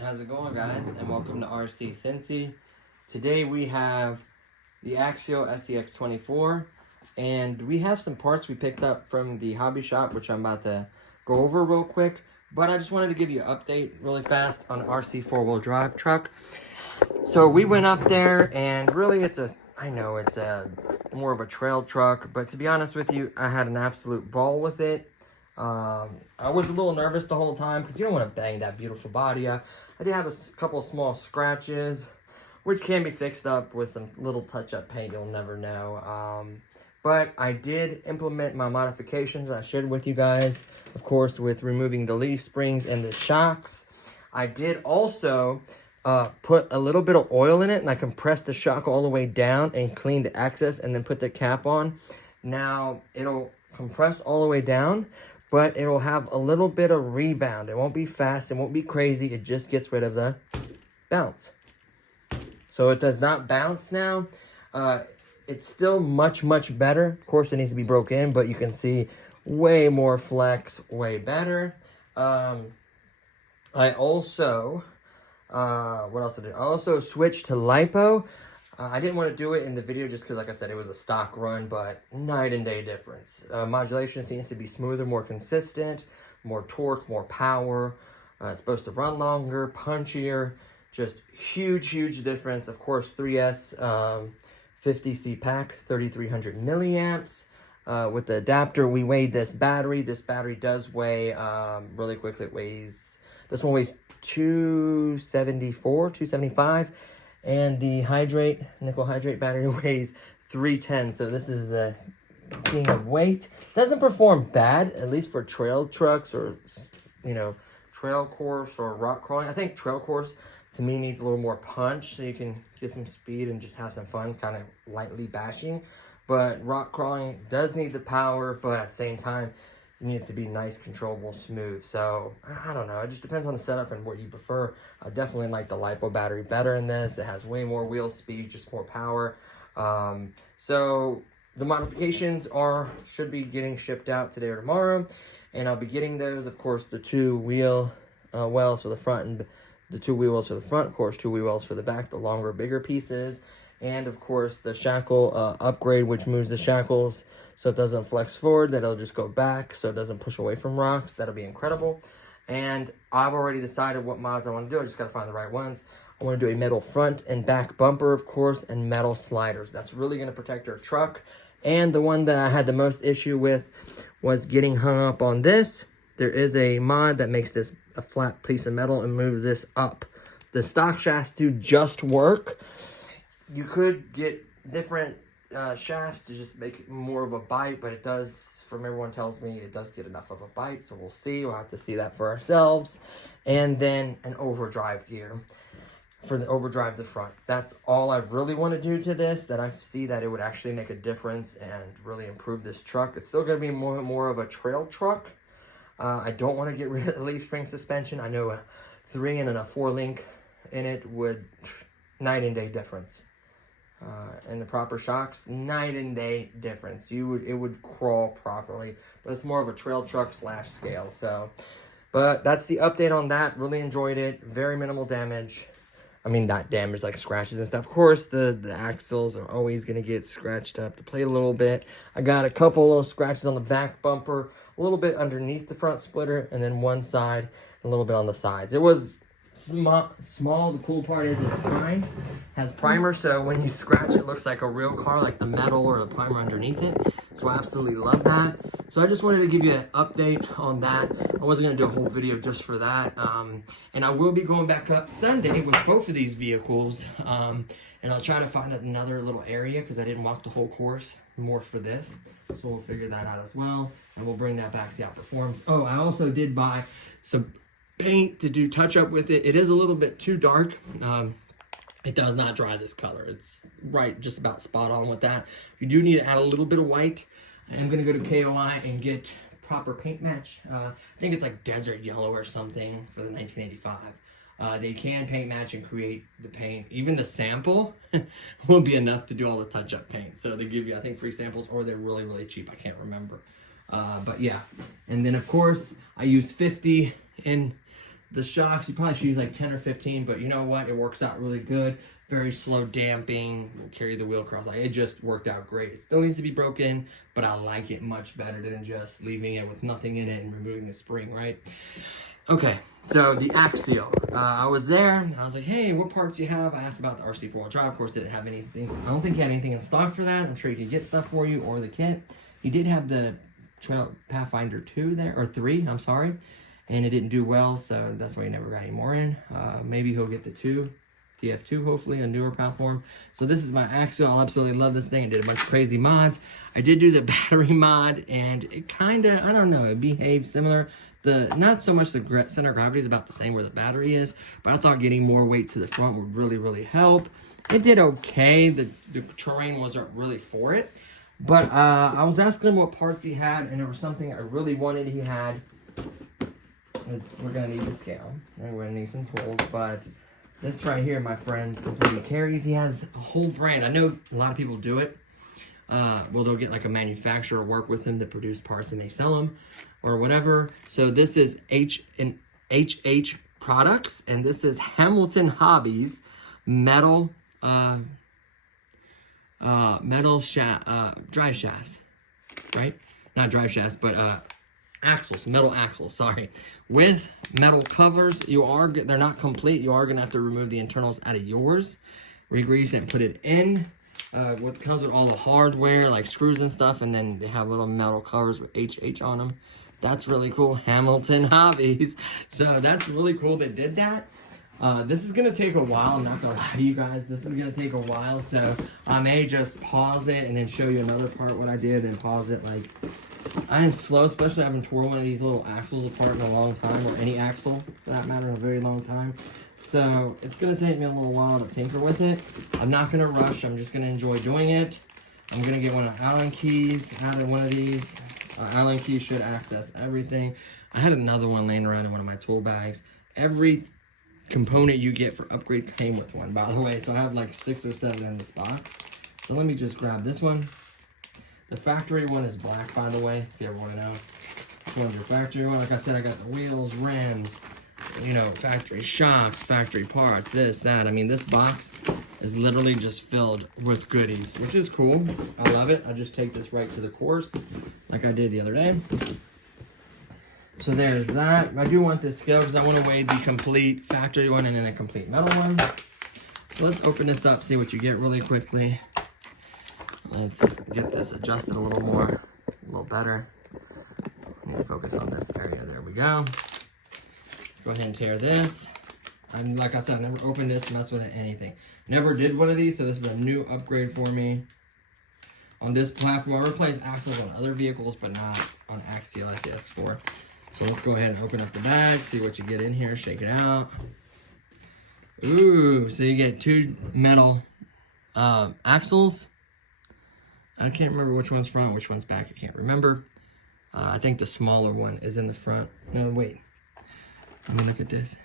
How's it going, guys, and welcome to RC Cincy. Today we have the axial SCX 24, and we have some parts we picked up from the hobby shop, which I'm about to go over real quick. But I just wanted to give you an update really fast on RC four-wheel drive truck. So we went up there, and really I know it's more of a trail truck, but to be honest with you, I had an absolute ball with it. I was a little nervous the whole time because you don't want to bang that beautiful body up. I did have a couple of small scratches, which can be fixed up with some little touch-up paint. You'll never know. But I did implement my modifications I shared with you guys, of course, with removing the leaf springs and the shocks. I did also put a little bit of oil in it, and I compressed the shock all the way down and cleaned the access and then put the cap on. Now, it'll compress all the way down, but it'll have a little bit of rebound. It won't be fast, it won't be crazy, it just gets rid of the bounce. So it does not bounce now. It's still much better. Of course, it needs to be broke in, but you can see way more flex, way better. I also, what else did I do? I also switched to lipo. I didn't want to do it in the video just because, like I said, it was a stock run, but night and day difference. Modulation seems to be smoother, more consistent, more torque, more power. It's supposed to run longer, punchier, just huge difference. Of course, 3S 50C pack, 3,300 milliamps. With the adapter, we weighed this battery. This battery does weigh, really quickly, this one weighs 274, 275. And the nickel hydrate battery weighs 310. So this is the king of weight. Doesn't perform bad, at least for trail trucks or, trail course or rock crawling. I think trail course, to me, needs a little more punch so you can get some speed and just have some fun, kind of lightly bashing. But rock crawling does need the power, but at the same time, you need it to be nice, controllable, smooth. So, I don't know. It just depends on the setup and what you prefer. I definitely like the LiPo battery better in this. It has way more wheel speed, just more power. So, the modifications should be getting shipped out today or tomorrow. And I'll be getting those, of course, the two wheel wells for the front and the two wheel wells for the front. Of course, two wheel wells for the back, the longer, bigger pieces. And, of course, the shackle upgrade, which moves the shackles so it doesn't flex forward, that it'll just go back so it doesn't push away from rocks. That'll be incredible. And I've already decided what mods I want to do. I just got to find the right ones. I want to do a metal front and back bumper, of course, and metal sliders. That's really going to protect our truck. And the one that I had the most issue with was getting hung up on this. There is a mod that makes this a flat piece of metal and moves this up. The stock shafts do just work. You could get different shafts to just make it more of a bite, but it does, from everyone tells me, it does get enough of a bite, so we'll see. We'll have to see that for ourselves. And then an overdrive gear for the overdrive to front. That's all I really want to do to this, that I see that it would actually make a difference and really improve this truck. It's still going to be more of a trail truck. I don't want to get rid of the leaf spring suspension. I know a 3 and a 4 link in it would night and day difference. And the proper shocks, night and day difference. It would crawl properly, but it's more of a trail truck / scale. So, but that's the update on that. Really enjoyed it. Very minimal damage. I mean, not damage like scratches and stuff. Of course, the axles are always going to get scratched up to play a little bit. I got a couple little scratches on the back bumper, a little bit underneath the front splitter, and then one side, and a little bit on the sides. It was small. The cool part is it's fine. Has primer, so when you scratch it looks like a real car, like the metal or the primer underneath it. So I absolutely love that. So I just wanted to give you an update on that. I wasn't going to do a whole video just for that. And I will be going back up Sunday with both of these vehicles. And I'll try to find another little area because I didn't walk the whole course more for this. So we'll figure that out as well. And we'll bring that back, see how it performs. Oh, I also did buy some paint to do touch up with it. It is a little bit too dark. It does not dry this color. It's right, just about spot on with that. You do need to add a little bit of white. I'm gonna go to KOI and get proper paint match. I think it's like desert yellow or something for the 1985. They can paint match and create the paint. Even the sample will be enough to do all the touch-up paint. So they give you, I think, free samples, or they're really, really cheap. I can't remember. But yeah. And then, of course, I use 50 in the shocks. You probably should use like 10 or 15, but you know what? It works out really good. Very slow damping. Will carry the wheel across. It just worked out great. It still needs to be broken, but I like it much better than just leaving it with nothing in it and removing the spring, right? Okay, so the axial. I was there, and I was like, hey, what parts do you have? I asked about the RC four-wheel drive. Of course, didn't have anything. I don't think he had anything in stock for that. I'm sure he could get stuff for you or the kit. He did have the Trail Pathfinder 2 there, or 3, I'm sorry. And it didn't do well, so that's why he never got any more in. Maybe he'll get the 2. TF2, hopefully, a newer platform. So this is my axial. I absolutely love this thing. I did a bunch of crazy mods. I did do the battery mod, and it kind of, I don't know, it behaves similar. Not so much the center of gravity is about the same where the battery is, but I thought getting more weight to the front would really, really help. It did okay. The terrain wasn't really for it, but I was asking him what parts he had, and there was something I really wanted he had. We're going to need the scale, and we're going to need some tools, but this right here, my friends, is what he carries. He has a whole brand. I know a lot of people do it. Well, they'll get like a manufacturer work with him to produce parts and they sell them or whatever. So this is HH Products, and this is Hamilton Hobbies metal drive shafts, right? Not drive shafts, but axles, metal axles, sorry, with metal covers. They're not complete. You are gonna have to remove the internals out of yours, regrease it and put it in. What comes with all the hardware, like screws and stuff, and then they have little metal covers with HH on them. That's really cool. Hamilton Hobbies. So that's really cool they did that. This is gonna take a while. I'm not gonna lie to you guys. This is gonna take a while, so I may just pause it and then show you another part what I did and pause it. Like, I am slow, especially I haven't torn one of these little axles apart in a long time, or any axle for that matter, in a very long time. So it's gonna take me a little while to tinker with it. I'm not gonna rush. I'm just gonna enjoy doing it. I'm gonna get one of Allen keys out of one of these. Allen keys should access everything. I had another one laying around in one of my tool bags. Every component you get for upgrade came with one, by the way. So I have like 6 or 7 in this box. So let me just grab this one. The factory one is black, by the way, if you ever want to know which one's your factory one. Like I said, I got the wheels, rims, you know, factory shocks, factory parts, this, that. I mean, this box is literally just filled with goodies, which is cool. I love it. I just take this right to the course like I did the other day. So there's that. I do want this scale because I want to weigh the complete factory one and then a complete metal one. So let's open this up, see what you get really quickly. Let's get this adjusted a little more, a little better. I need to focus on this area. There we go. Let's go ahead and tear this. Like I said, I never opened this, mess with it, anything. Never did one of these, so this is a new upgrade for me. On this platform, I replaced axles on other vehicles, but not on axial SCX4. So let's go ahead and open up the bag, see what you get in here, shake it out. Ooh, so you get 2 metal axles. I can't remember which one's front, which one's back. I can't remember. I think the smaller one is in the front. No, wait. Let me look at this.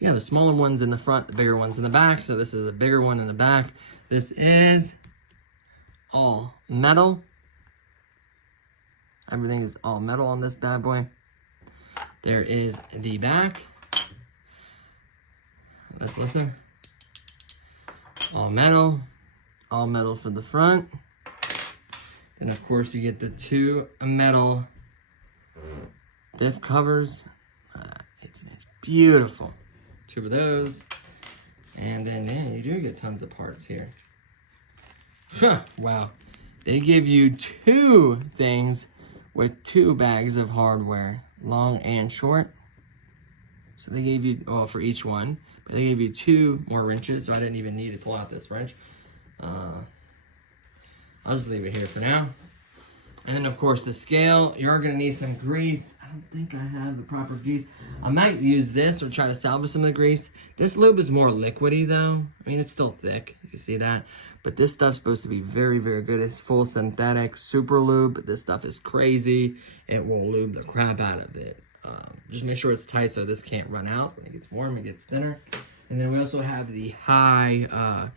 Yeah, the smaller one's in the front, the bigger one's in the back. So this is a bigger one in the back. This is all metal. Everything is all metal on this bad boy. There is the back. Let's listen. All metal for the front. And of course you get the 2 metal diff covers. It's beautiful. 2 of those. And then, man, you do get tons of parts here. Huh, wow. They give you 2 things with 2 bags of hardware, long and short. So they gave you, well, for each one, but they gave you 2 more wrenches, so I didn't even need to pull out this wrench. I'll just leave it here for now. And then, of course, the scale. You're going to need some grease. I don't think I have the proper grease. I might use this or try to salvage some of the grease. This lube is more liquidy, though. I mean, it's still thick. You can see that. But this stuff's supposed to be very, very good. It's full synthetic, super lube. This stuff is crazy. It will lube the crap out of it. Just make sure it's tight so this can't run out. When it gets warm, it gets thinner. And then we also have the high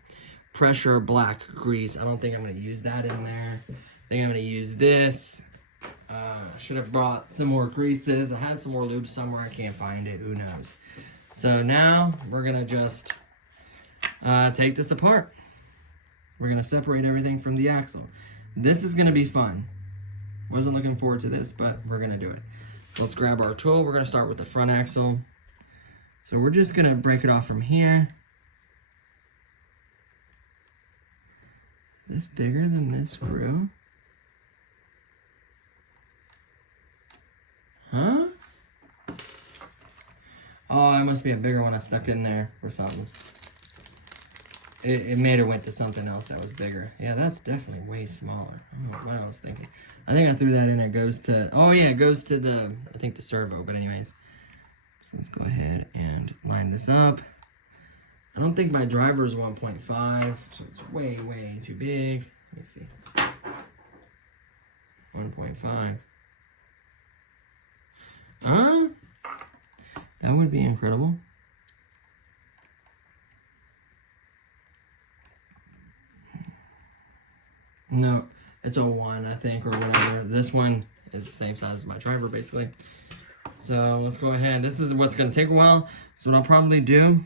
pressure black grease. I don't think I'm going to use that in there. I think I'm going to use this. Should have brought some more greases. I had some more lube somewhere. I can't find it. Who knows? So now we're going to just take this apart. We're going to separate everything from the axle. This is going to be fun. Wasn't looking forward to this, but we're going to do it. Let's grab our tool. We're going to start with the front axle. So we're just going to break it off from here. Is this bigger than this screw? Huh? Oh, it must be a bigger one I stuck in there or something. It made it went to something else that was bigger. Yeah, that's definitely way smaller. I don't know what I was thinking. I think I threw that in. It goes to, oh yeah, it goes to the, I think the servo, but anyways. So let's go ahead and line this up. I don't think my driver is 1.5, so it's way, way too big. Let me see. 1.5. Huh? That would be incredible. No, it's a 1, I think, or whatever. This one is the same size as my driver, basically. So let's go ahead. This is what's going to take a while. So what I'll probably do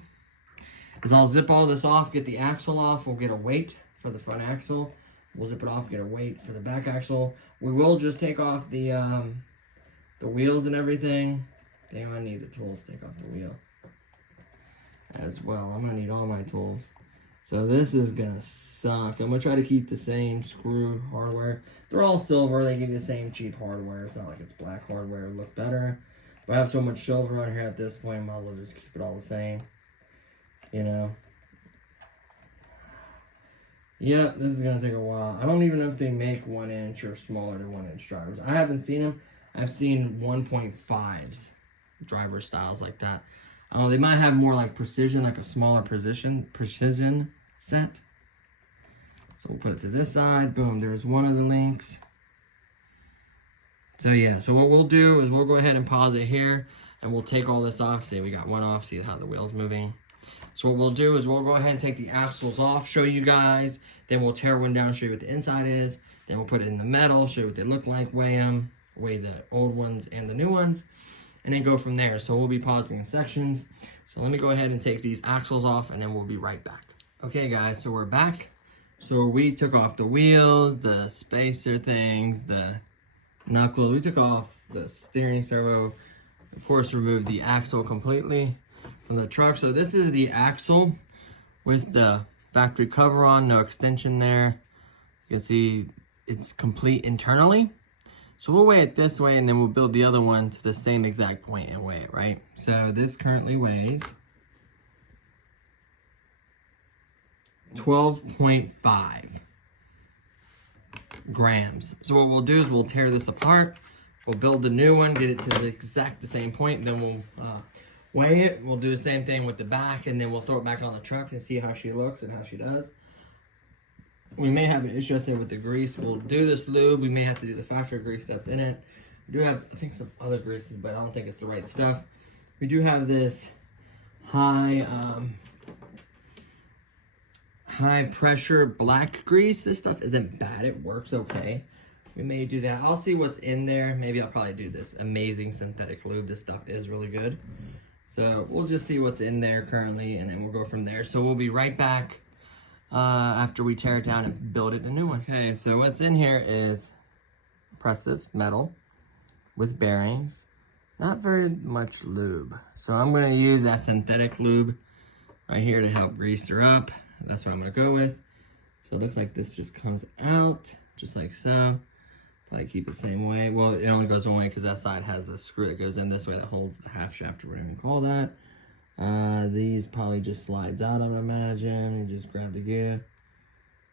is I'll zip all this off, get the axle off. We'll get a weight for the front axle. We'll zip it off, get a weight for the back axle. We will just take off the wheels and everything. Damn, I need the tools to take off the wheel as well. I'm going to need all my tools. So this is going to suck. I'm going to try to keep the same screw hardware. They're all silver. They give you the same cheap hardware. It's not like it's black hardware. It looks better. But I have so much silver on here at this point, I might as well just keep it all the same. You know. Yeah, this is going to take a while. I don't even know if they make 1 inch or smaller than 1 inch drivers. I haven't seen them. I've seen 1.5s driver styles like that. They might have more like precision, like a smaller precision set. So we'll put it to this side. Boom, there's one of the links. So yeah, so what we'll do is we'll go ahead and pause it here and we'll take all this off. See, we got one off, see how the wheel's moving. So what we'll do is we'll go ahead and take the axles off, show you guys. Then we'll tear one down, show you what the inside is. Then we'll put it in the metal, show you what they look like, weigh them, weigh the old ones and the new ones, and then go from there. So we'll be pausing in sections. So let me go ahead and take these axles off and then we'll be right back. Okay guys, so we're back. So we took off the wheels, the spacer things, the knuckles. We took off the steering servo. Of course, removed the axle completely from the truck. So this is the axle with the factory cover on, no extension there. You can see it's complete internally. So we'll weigh it this way and then we'll build the other one to the same exact point and weigh it, right? So this currently weighs 12.5 grams. So what we'll do is we'll tear this apart. We'll build the new one, get it to the exact same point, then we'll weigh it. We'll do the same thing with the back, and then we'll throw it back on the truck and see how she looks and how she does. We may have an issue, I say, with the grease. We'll do this lube. We may have to do the factory grease that's in it. We do have, I think, some other greases, but I don't think it's the right stuff. We do have this high pressure black grease. This stuff isn't bad. It works okay. We may do that. I'll see what's in there. Maybe I'll probably do this amazing synthetic lube. This stuff is really good. So we'll just see what's in there currently, and then we'll go from there. So we'll be right back after we tear it down and build it a new one. Okay, so what's in here is impressive metal with bearings. Not very much lube. So I'm going to use that synthetic lube right here to help grease her up. That's what I'm going to go with. So it looks like this just comes out, just like so. Probably keep it the same way. Well, it only goes one way because that side has a screw that goes in this way that holds the half shaft or whatever you call that. These probably just slides out, I would imagine. You just grab the gear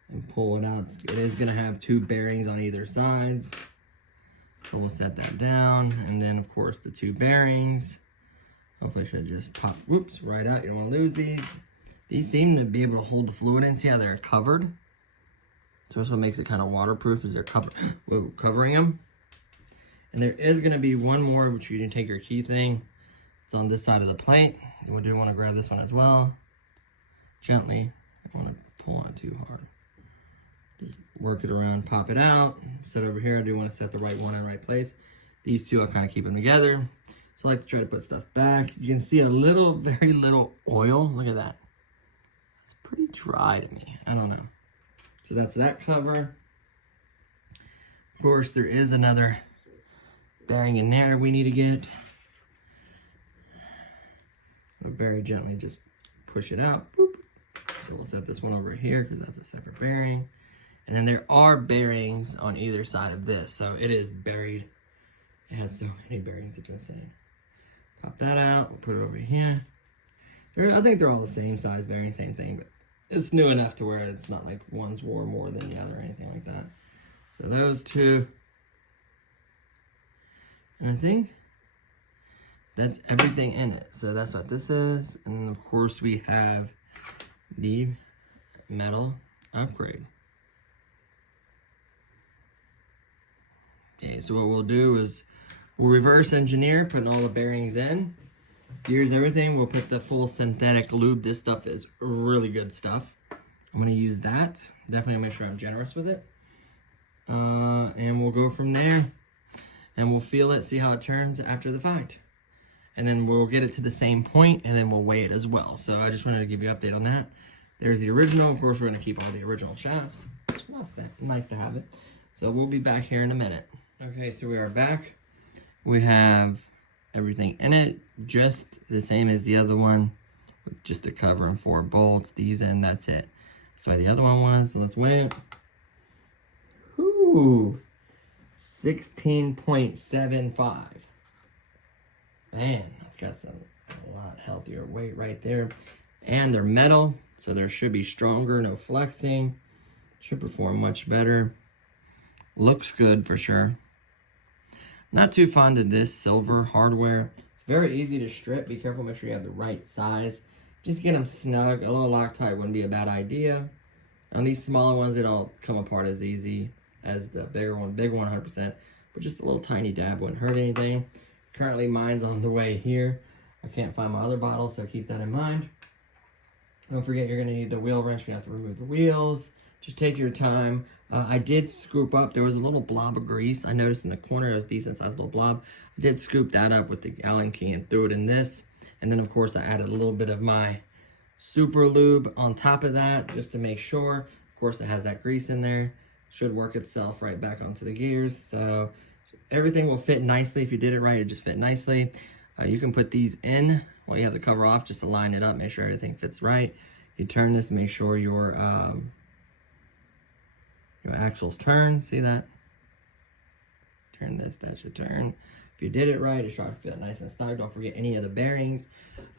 and pull it out. It is going to have 2 bearings on either sides. So we'll set that down. And then, of course, the 2 bearings. Hopefully it should just pop, whoops, right out. You don't want to lose these. These seem to be able to hold the fluid in. See how they're covered? So that's what makes it kind of waterproof, is they're covering them. And there is going to be one more, which you can take your key thing. It's on this side of the plate. You do want to grab this one as well. Gently. I don't want to pull on too hard. Just work it around, pop it out. Set over here. I do want to set the right one in the right place. These two, I'll kind of keep them together. So I like to try to put stuff back. You can see a little, very little oil. Look at that. It's pretty dry to me. I don't know. So that's that cover. Of course, there is another bearing in there we need to get. We'll very gently just push it out. Boop. So we'll set this one over here because that's a separate bearing. And then there are bearings on either side of this. So it is buried. It has so many bearings, it's insane. Pop that out. We'll put it over here. I think they're all the same size bearing, same thing, but it's new enough to where it's not like one's wore more than the other or anything like that. So those 2. And I think that's everything in it. So that's what this is. And then of course we have the metal upgrade. Okay, so what we'll do is we'll reverse engineer, putting all the bearings in. Gears, everything. We'll put the full synthetic lube. This stuff is really good stuff. I'm going to use that. Definitely make sure I'm generous with it. And we'll go from there. And we'll feel it, see how it turns after the fact. And then we'll get it to the same point, and then we'll weigh it as well. So I just wanted to give you an update on that. There's the original. Of course, we're going to keep all the original shafts. It's nice to have it. So we'll be back here in a minute. Okay, so we are back. We have everything in it, just the same as the other one, with just a cover and 4 bolts. These in, that's it. So the other one was, so let's weigh it. Ooh, 16.75. Man, that's got a lot healthier weight right there. And they're metal, so there should be stronger, no flexing. Should perform much better. Looks good for sure. Not too fond of this silver hardware. It's very easy to strip. Be careful, make sure you have the right size. Just get them snug. A little Loctite wouldn't be a bad idea. On these smaller ones, it'll come apart as easy as the bigger one. Big one, 100%. But just a little tiny dab wouldn't hurt anything. Currently, mine's on the way here. I can't find my other bottle, so keep that in mind. Don't forget, you're going to need the wheel wrench. You have to remove the wheels. Just take your time. I did scoop up. There was a little blob of grease. I noticed in the corner, it was a decent sized little blob. I did scoop that up with the Allen key and threw it in this. And then, of course, I added a little bit of my super lube on top of that just to make sure. Of course, it has that grease in there. Should work itself right back onto the gears. So everything will fit nicely. If you did it right, it just fit nicely. You can put these in while you have the cover off just to line it up, make sure everything fits right. You turn this, make sure your axles turn. See that? Turn this, that should turn. If you did it right, it should fit nice and snug. Don't forget any of the bearings.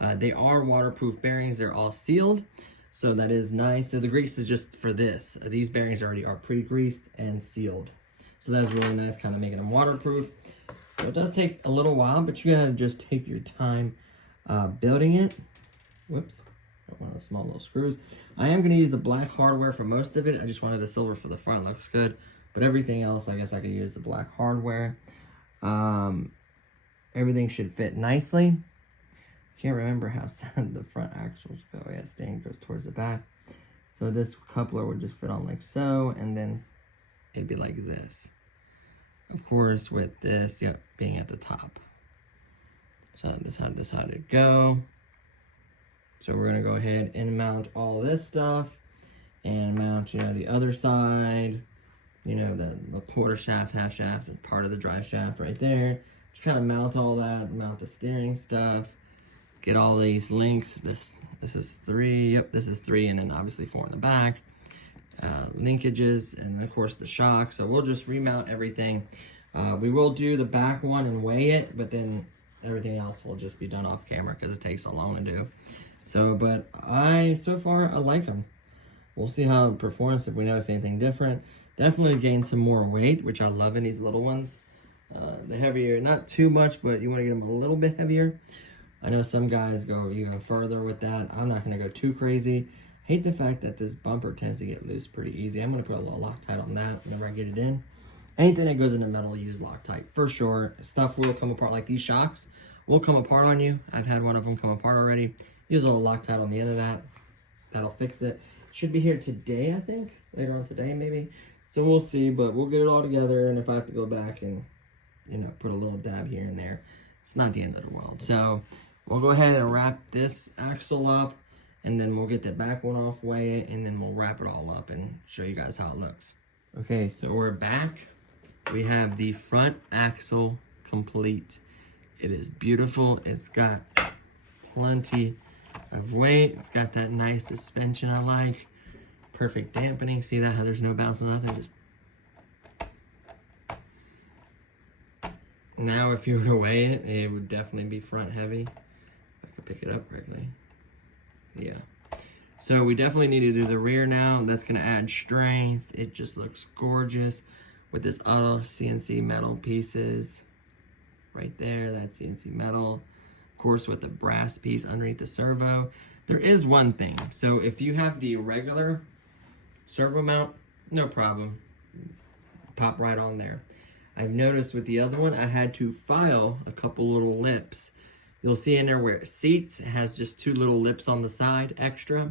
They are waterproof bearings. They're all sealed, so that is nice. So the grease is just for this. These bearings already are pre-greased and sealed. So that is really nice, kind of making them waterproof. So it does take a little while, but you gotta just take your time building it. Whoops. One of those small little screws. I am going to use the black hardware for most of it. I just wanted the silver for the front. Looks good. But everything else, I guess I could use the black hardware. Everything should fit nicely. Can't remember how the front axles go. Yeah, staying goes towards the back. So this coupler would just fit on like so. And then it'd be like this. Of course, with this, yep, being at the top. So this how it'd go. So we're gonna go ahead and mount all this stuff and mount, the other side, the quarter shaft, half shaft, and part of the drive shaft right there. Just kind of mount all that, mount the steering stuff, get all these links. This is 3, yep, this is 3, and then obviously 4 in the back. linkages, and of course the shock. So we'll just remount everything. We will do the back one and weigh it, but then everything else will just be done off camera because it takes so long to do. So, but so far I like them. We'll see how it performs, if we notice anything different. Definitely gain some more weight, which I love in these little ones. The heavier, not too much, but you want to get them a little bit heavier. I know some guys go even further with that. I'm not going to go too crazy. Hate the fact that this bumper tends to get loose pretty easy. I'm going to put a little Loctite on that whenever I get it in. Anything that goes into metal, use Loctite for sure. Stuff will come apart, like these shocks will come apart on you. I've had one of them come apart already. Use a little Loctite on the end of that. That'll fix it. Should be here today, I think. Later on today, maybe. So we'll see, but we'll get it all together. And if I have to go back and, you know, put a little dab here and there, it's not the end of the world. So we'll go ahead and wrap this axle up, and then we'll get the back one off, weigh it, and then we'll wrap it all up and show you guys how it looks. Okay, so we're back. We have the front axle complete. It is beautiful. It's got plenty of weight. It's got that nice suspension I like. Perfect dampening. See that? How there's no bounce or nothing. Just now, if you were to weigh it, it would definitely be front heavy. If I could pick it up correctly. Yeah. So we definitely need to do the rear now. That's going to add strength. It just looks gorgeous with this auto CNC metal pieces right there. That's CNC metal. Of course, with the brass piece underneath the servo. There is one thing. So if you have the regular servo mount, no problem. Pop right on there. I've noticed with the other one, I had to file a couple little lips. You'll see in there where it seats, it has just 2 little lips on the side extra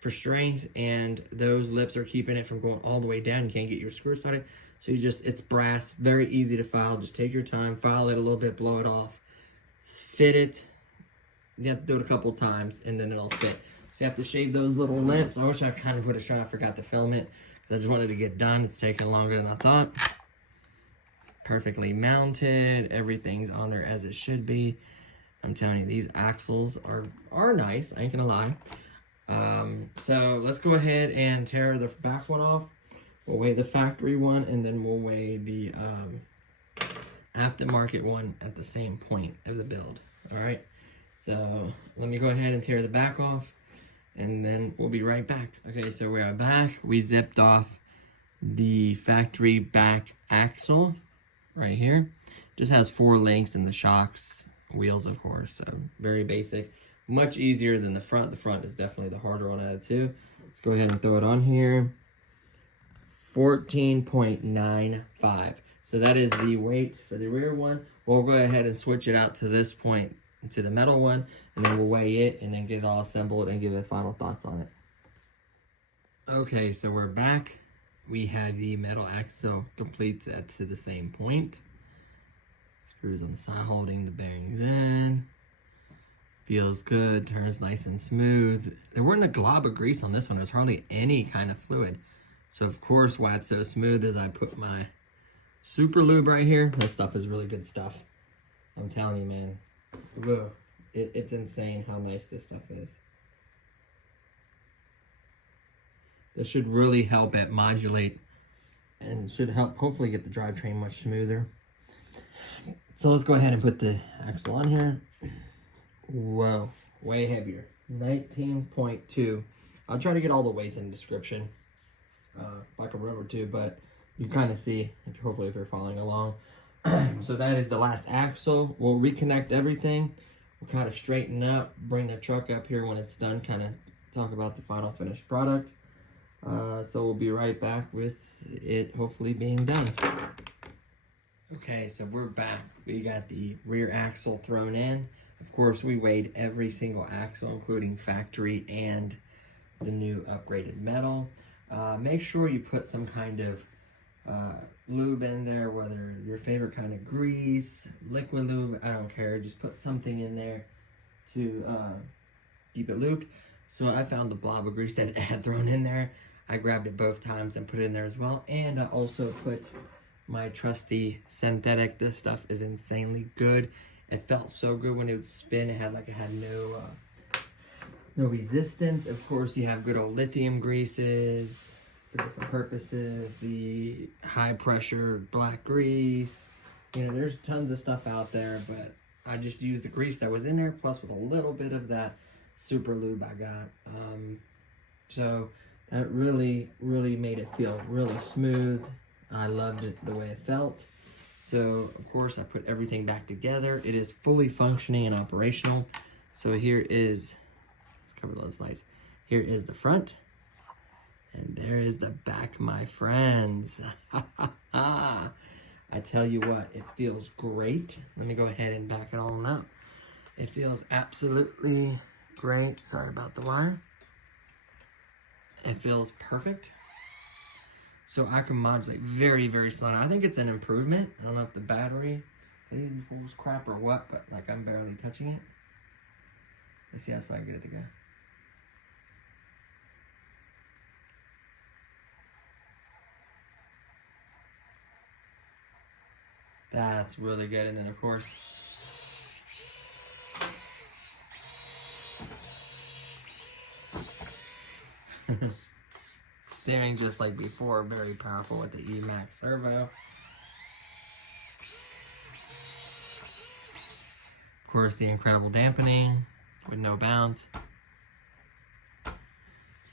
for strength, and those lips are keeping it from going all the way down. You can't get your screw started. So it's brass, very easy to file. Just take your time, file it a little bit, blow it off, fit it. You have to do it a couple times, and then it'll fit. So you have to shave those little lips. I wish I kind of would have shown. I forgot to film it because I just wanted to get done. It's taking longer than I thought. Perfectly mounted. Everything's on there as it should be. I'm telling you, these axles are nice. I ain't gonna lie. So let's go ahead and tear the back one off. We'll weigh the factory one, and then we'll weigh the aftermarket one at the same point of the build. All right. So let me go ahead and tear the back off, and then we'll be right back. Okay, so we are back. We zipped off the factory back axle right here. Just has 4 links and the shocks, wheels, of course. So very basic. Much easier than the front. The front is definitely the harder one out of 2. Let's go ahead and throw it on here. 14.95. So that is the weight for the rear one. We'll go ahead and switch it out to this point, to the metal one, and then we'll weigh it and then get it all assembled and give it final thoughts on it. Okay, so we're back. We have the metal axle complete to the same point. Screws on the side holding the bearings in. Feels good, turns nice and smooth. There wasn't a glob of grease on this one. There's hardly any kind of fluid. So of course, why it's so smooth is I put my super lube right here. This stuff is really good stuff. I'm telling you, man. Whoa. It's insane how nice this stuff is. This should really help it modulate and should help hopefully get the drivetrain much smoother. So let's go ahead and put the axle on here. Whoa, way heavier. 19.2. I'll try to get all the weights in the description. If I can remember to, but you kind of see, hopefully if you're following along. So that is the last axle. We'll reconnect everything. We'll kind of straighten up, bring the truck up here when it's done, kind of talk about the final finished product. So we'll be right back with it hopefully being done. Okay, so we're back. We got the rear axle thrown in. Of course, we weighed every single axle, including factory and the new upgraded metal. Make sure you put some kind of lube in there, whether your favorite kind of grease, liquid lube, I don't care. Just put something in there to keep it lubed. So I found the blob of grease that it had thrown in there. I grabbed it both times and put it in there as well. And I also put my trusty synthetic. This stuff is insanely good. It felt so good when it would spin. It had no resistance. Of course, you have good old lithium greases. for different purposes. The high pressure black grease. You know, there's tons of stuff out there, but I just used the grease that was in there, plus with a little bit of that super lube I got. So that really made it feel really smooth. I loved it the way it felt. So of course I put everything back together. It is fully functioning and operational. So here is, let's cover those lights. Here is the front, and there is the back, my friends. I tell you what, it feels great. Let me go ahead and back it all up. It feels absolutely great. Sorry about the wire. It feels perfect. So I can modulate very slow. Now, I think it's an improvement. I don't know if the battery is crap or what, but like I'm barely touching it. Let's see how slow I get it to go. That's really good. And then of course, steering just like before, very powerful with the E-Max servo. Of course, the incredible dampening with no bounce.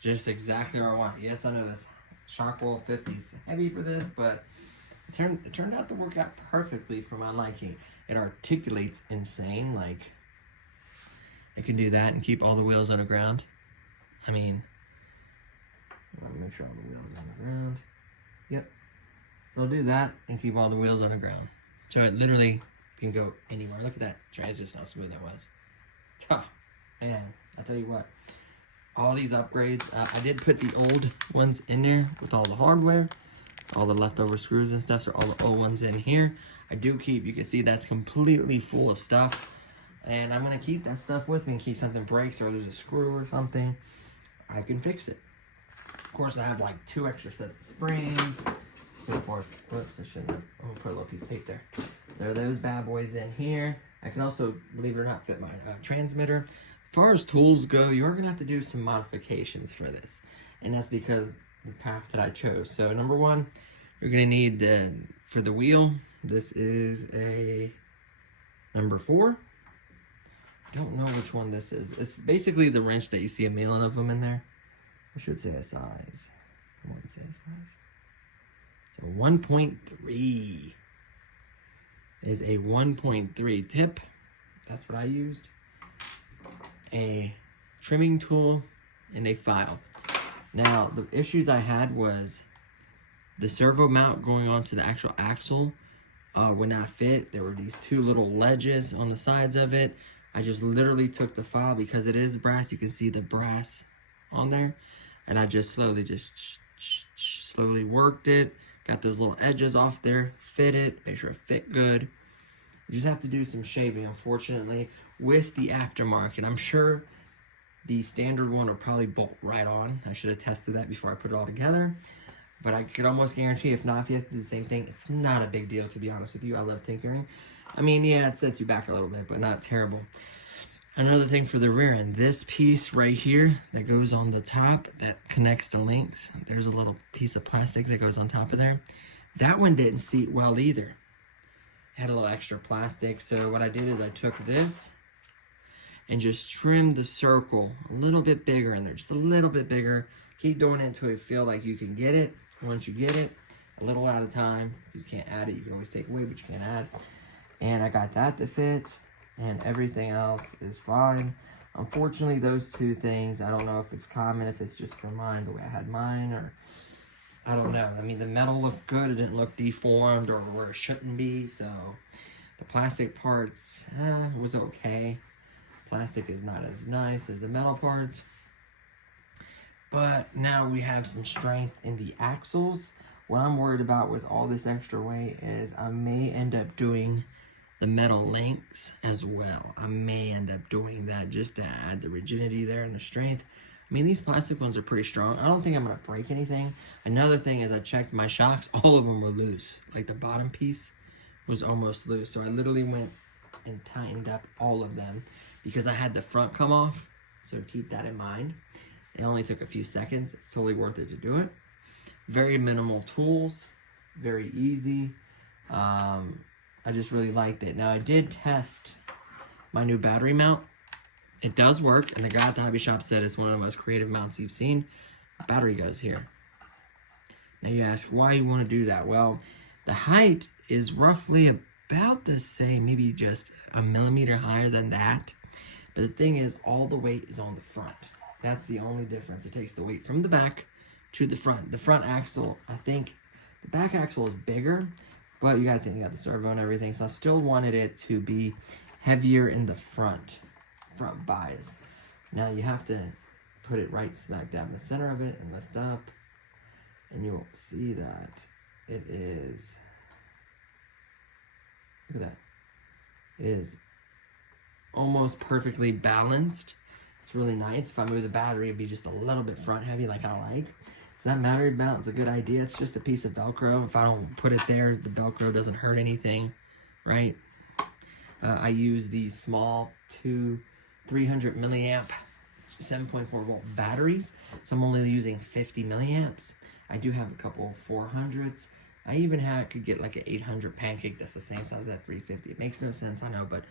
Just exactly what I want. Yes, I know this Shockwell 50 is heavy for this, but it turned out to work out perfectly for my liking. It articulates insane. Like, it can do that and keep all the wheels on the ground. I mean, I want to make sure all the wheels are on the ground. Yep. It'll do that and keep all the wheels on the ground. So it literally can go anywhere. Look at that transition, how smooth that was. Oh, man, I tell you what. All these upgrades, I did put the old ones in there with all the hardware. All the leftover screws and stuff, so all the old ones in here. I do keep, you can see that's completely full of stuff. And I'm going to keep that stuff with me in case something breaks or there's a screw or something. I can fix it. Of course, I have like 2 extra sets of springs. So forth. Whoops, I shouldn't have. I'm going to put a little piece of tape there. There are those bad boys in here. I can also, believe it or not, fit my transmitter. As far as tools go, you're going to have to do some modifications for this. And that's because the path that I chose. So number one, you're going to need for the wheel, this is a number 4. Don't know which one this is. It's basically the wrench that you see a million of them in there. I should say a size. I wouldn't say a size. So 1.3 is a 1.3 tip. That's what I used. A trimming tool and a file. Now, the issues I had was the servo mount going onto the actual axle would not fit. There were these 2 little ledges on the sides of it. I just literally took the file, because it is brass, you can see the brass on there, and I just slowly worked it, got those little edges off there, fit it, make sure it fit good. You just have to do some shaving, unfortunately, with the aftermarket. I'm sure the standard one will probably bolt right on. I should have tested that before I put it all together. But I could almost guarantee, if not, if you have to do the same thing, it's not a big deal, to be honest with you. I love tinkering. I mean, yeah, it sets you back a little bit, but not terrible. Another thing for the rear end, this piece right here that goes on the top that connects the links, there's a little piece of plastic that goes on top of there. That one didn't seat well either. It had a little extra plastic, so what I did is I took this and just trimmed the circle a little bit bigger in there, just a little bit bigger. Keep doing it until you feel like you can get it. Once you get it, a little at a time. You can't add it, you can always take away, but you can't add. And I got that to fit, and everything else is fine. Unfortunately, those 2 things, I don't know if it's common, if it's just for mine, the way I had mine, or I don't know. I mean, the metal looked good, it didn't look deformed or where it shouldn't be, so the plastic parts was okay. Plastic is not as nice as the metal parts. But now we have some strength in the axles. What I'm worried about with all this extra weight is I may end up doing the metal links as well. I may end up doing that just to add the rigidity there and the strength. I mean, these plastic ones are pretty strong. I don't think I'm going to break anything. Another thing is I checked my shocks. All of them were loose. Like the bottom piece was almost loose. So I literally went and tightened up all of them because I had the front come off. So keep that in mind. It only took a few seconds. It's totally worth it to do it. Very minimal tools, very easy. I just really liked it. Now I did test my new battery mount. It does work, and the guy at the hobby shop said it's one of the most creative mounts you've seen. The battery goes here. Now you ask why you want to do that. Well, the height is roughly about the same, maybe just a millimeter higher than that. But the thing is, all the weight is on the front. That's the only difference. It takes the weight from the back to the front. The front axle, I think, the back axle is bigger, but you gotta think you got the servo and everything, so I still wanted it to be heavier in the front bias. Now you have to put it right smack dab in the center of it and lift up, and you'll see that it is, look at that, it is almost perfectly balanced. It's really nice. If I move the battery, it'd be just a little bit front heavy like I like. So that battery mount is a good idea. It's just a piece of Velcro. If I don't put it there, the Velcro doesn't hurt anything, right? I use these small 300 milliamp 7.4 volt batteries. So I'm only using 50 milliamps. I do have a couple of 400s. I even could get like an 800 pancake that's the same size as that 350. It makes no sense, I know, but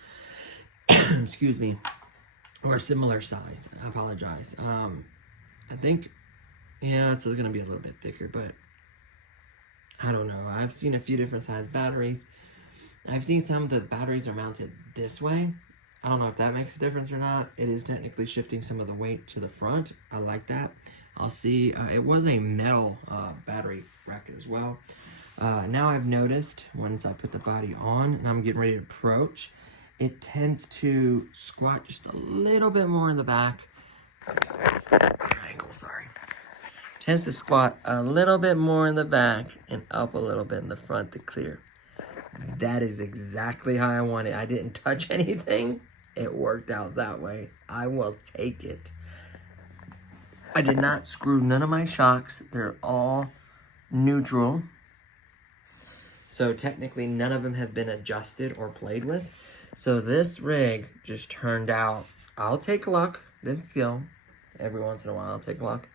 excuse me. Or a similar size. I apologize. I think, yeah, it's going to be a little bit thicker, but I don't know. I've seen a few different size batteries. I've seen some of the batteries are mounted this way. I don't know if that makes a difference or not. It is technically shifting some of the weight to the front. I like that. I'll see. It was a metal battery bracket as well. Now I've noticed once I put the body on and I'm getting ready to approach, it tends to squat just a little bit more in the back. Triangle, sorry. Tends to squat a little bit more in the back and up a little bit in the front to clear. That is exactly how I want it. I didn't touch anything. It worked out that way. I will take it. I did not screw none of my shocks. They're all neutral. So technically none of them have been adjusted or played with. So this rig just turned out, I'll take luck, then skill. Every once in a while I'll take luck.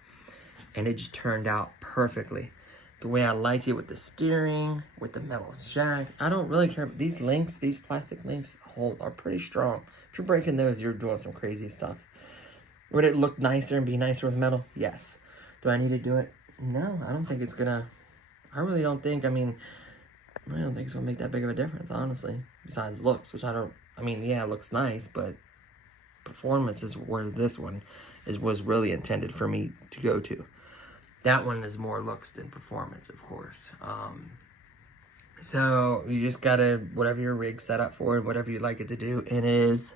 And it just turned out perfectly. The way I like it with the steering, with the metal shaft. I don't really care. These links, these plastic links are pretty strong. If you're breaking those, you're doing some crazy stuff. Would it look nicer and be nicer with metal? Yes. Do I need to do it? No, I don't think it's gonna, I really don't think, I don't think it's gonna make that big of a difference, honestly. Besides looks, which yeah, it looks nice, but performance is where this one was really intended for me to go to. That one is more looks than performance, of course. So you just gotta, whatever your rig set up for, whatever you like it to do, it is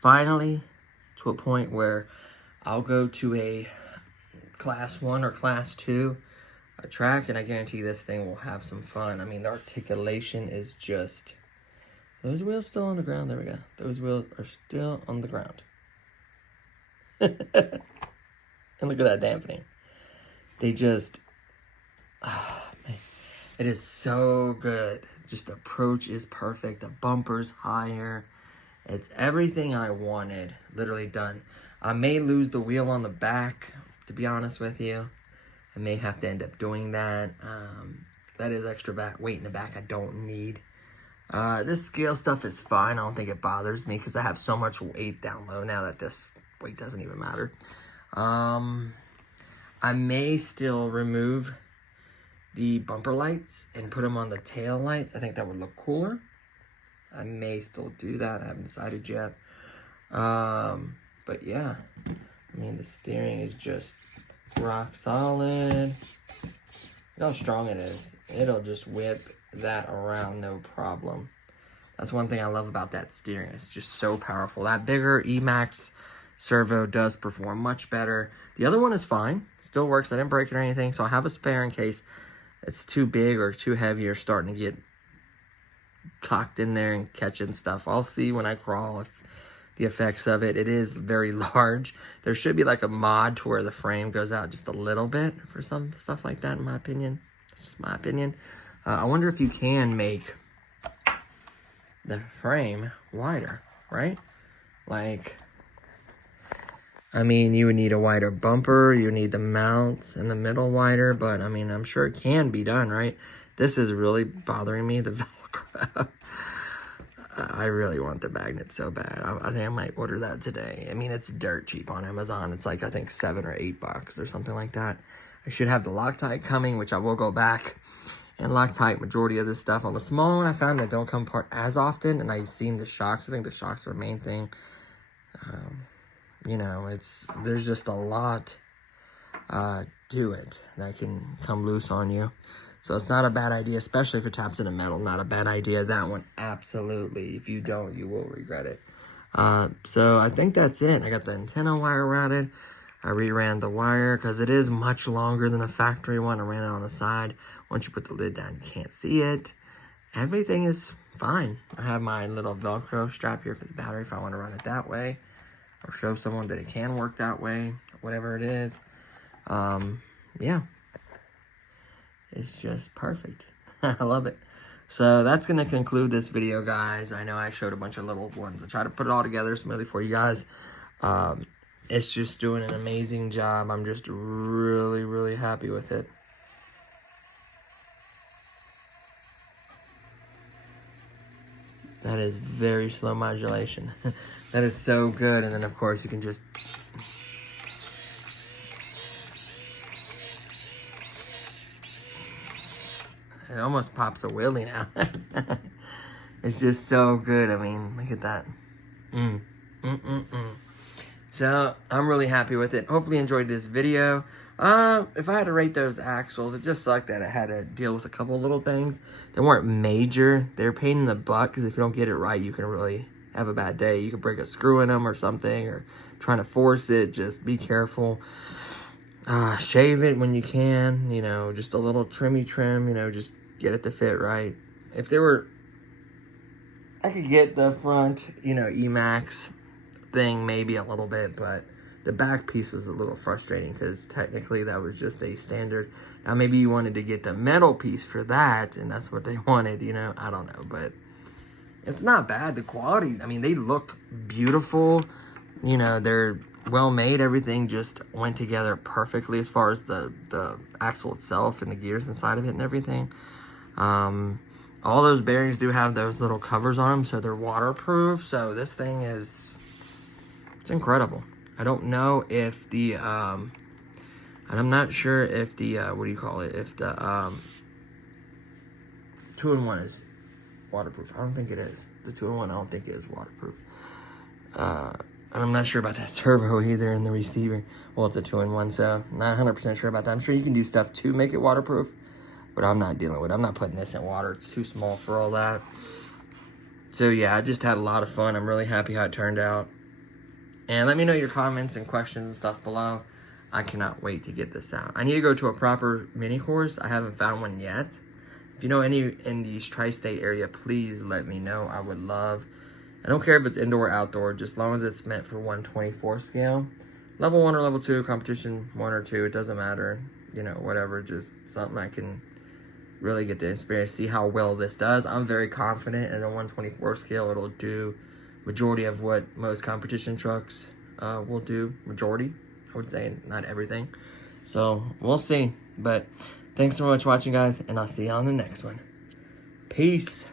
finally to a point where I'll go to a class 1 or class 2 track, and I guarantee this thing will have some fun. The articulation is just, those wheels still on the ground. There we go. Those wheels are still on the ground. And look at that dampening. They just, man, it is so good. Just approach is perfect. The bumper's higher. It's everything I wanted, literally done. I may lose the wheel on the back, to be honest with you. I may have to end up doing that. That is extra weight in the back I don't need. This scale stuff is fine. I don't think it bothers me because I have so much weight down low now that this weight doesn't even matter. I may still remove the bumper lights and put them on the tail lights. I think that would look cooler. I may still do that. I haven't decided yet. But yeah, the steering is just rock solid. Look how strong it is. It'll just whip that around no problem. That's one thing I love about that steering. It's just so powerful. That bigger Emax servo does perform much better. The other one is fine. Still works. I didn't break it or anything, so I have a spare in case it's too big or too heavy or starting to get cocked in there and catching stuff. I'll see when I crawl if the effects of it. It is very large. There should be like a mod to where the frame goes out just a little bit for some stuff like that, in my opinion. It's just my opinion. I wonder if you can make the frame wider, right? Like, I mean, you would need a wider bumper, you need the mounts in the middle wider, but I mean, I'm sure it can be done, right? This is really bothering me, the Velcro. I really want the magnet so bad. I think I might order that today. I mean, it's dirt cheap on Amazon. It's like, I think $7 or $8 or something like that. I should have the Loctite coming, which I will go back and Loctite majority of this stuff. On the small one, I found that don't come apart as often, and I've seen the shocks. I think the shocks are the main thing. You know, there's just a lot to it that can come loose on you. So it's not a bad idea, especially if it taps into metal. Not a bad idea. That one, absolutely. If you don't, you will regret it. So I think that's it. I got the antenna wire routed. I reran the wire because it is much longer than the factory one. I ran it on the side. Once you put the lid down, you can't see it. Everything is fine. I have my little Velcro strap here for the battery if I want to run it that way, or show someone that it can work that way, whatever it is. Yeah, it's just perfect. I love it. So that's going to conclude this video, guys. I know I showed a bunch of little ones. I tried to put it all together smoothly for you guys. It's just doing an amazing job. I'm just really, really happy with it. That is very slow modulation. That is so good. And then, of course, you can just... It almost pops a wheelie now. It's just so good. I mean, look at that. So, I'm really happy with it. Hopefully you enjoyed this video. If I had to rate those axles, it just sucked that I had to deal with a couple little things. They weren't major. They're a pain in the butt, because if you don't get it right, you can really have a bad day. You could break a screw in them or something, or trying to force it. Just be careful. Shave it when you can, you know, just a little trim, you know, just get it to fit right. If they were, I could get the front, you know, Emax thing maybe a little bit, but the back piece was a little frustrating because technically that was just a standard. Now maybe you wanted to get the metal piece for that, and that's what they wanted, you know, I don't know, but it's not bad. The quality, I mean, they look beautiful, you know, they're well made. Everything just went together perfectly as far as the axle itself and the gears inside of it and everything. All those bearings do have those little covers on them, so they're waterproof. So this thing is, it's incredible. I don't know if the, and I'm not sure if the, what do you call it? If the, 2-in-1 is waterproof. I don't think it is. The 2-in-1, I don't think it is waterproof. And I'm not sure about that servo either in the receiver. Well, it's a 2-in-1, so not 100% sure about that. I'm sure you can do stuff to make it waterproof, but I'm not dealing with it. I'm not putting this in water. It's too small for all that. So yeah, I just had a lot of fun. I'm really happy how it turned out. And let me know your comments and questions and stuff below. I cannot wait to get this out. I need to go to a proper mini course. I haven't found one yet. If you know any in the tri-state area, please let me know. I would love. I don't care if it's indoor or outdoor, just as long as it's meant for 1/24 scale. Level 1 or level 2, competition 1 or 2, it doesn't matter. You know, whatever, just something I can really get to experience, see how well this does. I'm very confident in a 1/24 scale. It'll do majority of what most competition trucks will do. Majority, I would say, not everything. So we'll see. But thanks so much for watching, guys, and I'll see you on the next one. Peace.